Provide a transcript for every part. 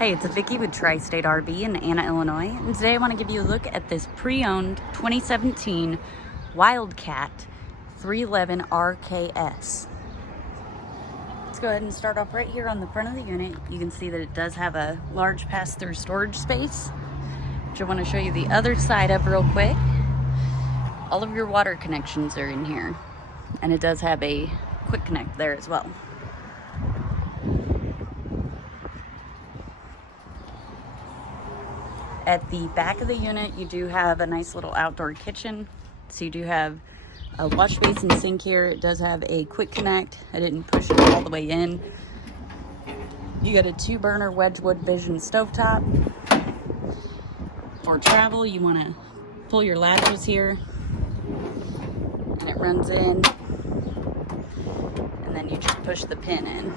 Hey, it's Vicky with Tri-State RV in Anna, Illinois, and today I want to give you a look at this pre-owned 2017 Wildcat 311 RKS. Let's go ahead and start off right here on the front of the unit. You can see that it does have a large pass-through storage space, which I want to show you the other side of real quick. All of your water connections are in here, and it does have a quick connect there as well. At the back of the unit, you do have a nice little outdoor kitchen. So you do have a wash basin sink here. It does have a quick connect. I didn't push it all the way in. You got a 2-burner Wedgwood Vision stovetop. For travel, you want to pull your latches here, and it runs in, and then you just push the pin in,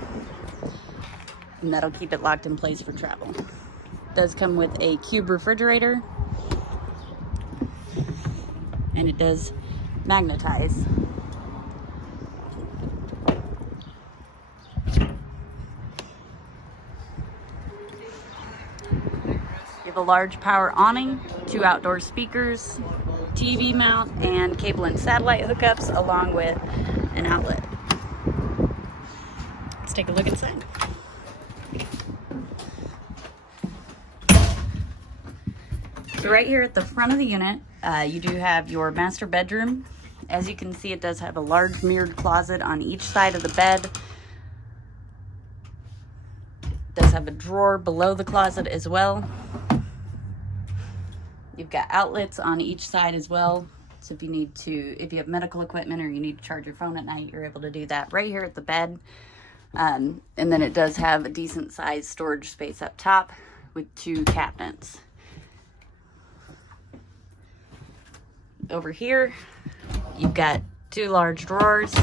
and that'll keep it locked in place for travel. Does come with a cube refrigerator, and it does magnetize. You have a large power awning, 2 outdoor speakers, TV mount, and cable and satellite hookups, along with an outlet. Let's take a look inside. So right here at the front of the unit, you do have your master bedroom. As you can see, it does have a large mirrored closet on each side of the bed. It does have a drawer below the closet as well. You've got outlets on each side as well. So if you have medical equipment or you need to charge your phone at night, you're able to do that right here at the bed. And then it does have a decent sized storage space up top with 2 cabinets. Over here, you've got 2 large drawers,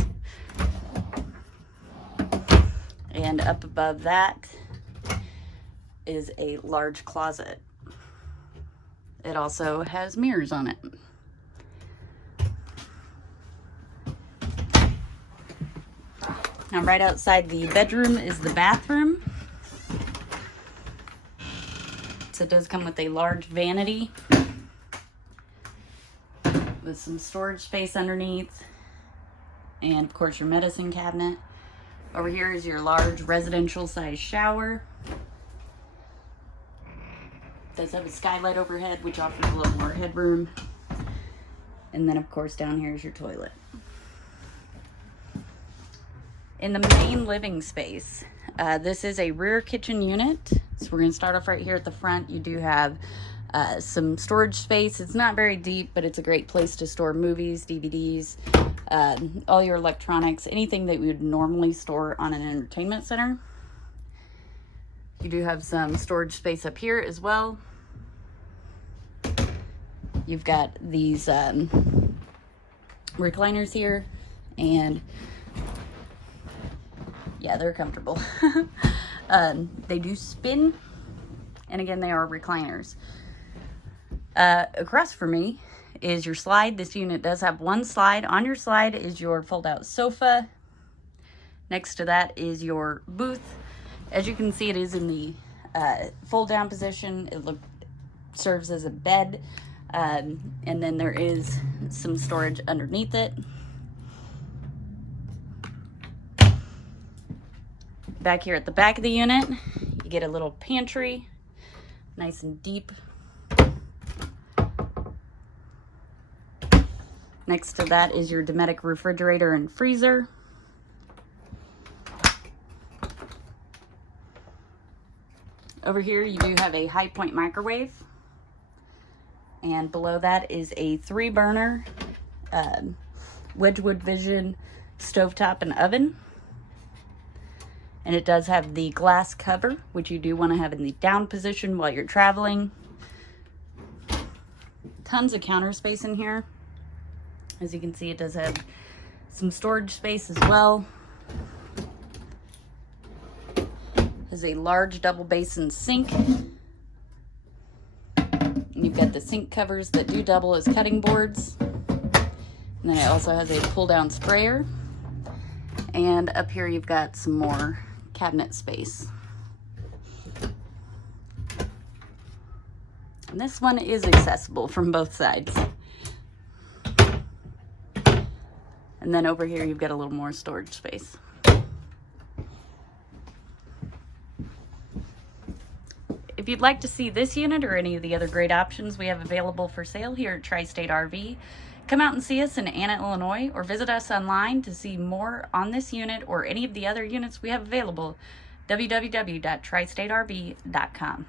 and up above that is a large closet. It also has mirrors on it. Now, right outside the bedroom is the bathroom. So it does come with a large vanity with some storage space underneath, and of course your medicine cabinet. Over here is your large residential size shower. It does have a skylight overhead, which offers a little more headroom. And then of course down here is your toilet. In the main living space, this is a rear kitchen unit. So we're going to start off right here at the front. You do have some storage space. It's not very deep, but it's a great place to store movies, DVDs, all your electronics, anything that we would normally store on an entertainment center. You do have some storage space up here as well. You've got these recliners here, and yeah, they're comfortable. They do spin, and again, they are recliners. Across from me is your slide. This unit does have 1 slide. On your slide is your fold-out sofa. Next to that is your booth. As you can see, it is in the fold-down position. It serves as a bed, and then there is some storage underneath it. Back here at the back of the unit, you get a little pantry, nice and deep. Next to that is your Dometic Refrigerator and freezer. Over here you do have a high point microwave. And below that is a 3-burner Wedgwood Vision stovetop and oven. And it does have the glass cover, which you do want to have in the down position while you're traveling. Tons of counter space in here. As you can see, it does have some storage space as well. Has a large double basin sink. And you've got the sink covers that do double as cutting boards. And then it also has a pull down sprayer. And up here you've got some more cabinet space. And this one is accessible from both sides. And then over here, you've got a little more storage space. If you'd like to see this unit or any of the other great options we have available for sale here at Tri-State RV, come out and see us in Anna, Illinois, or visit us online to see more on this unit or any of the other units we have available, www.tristaterv.com.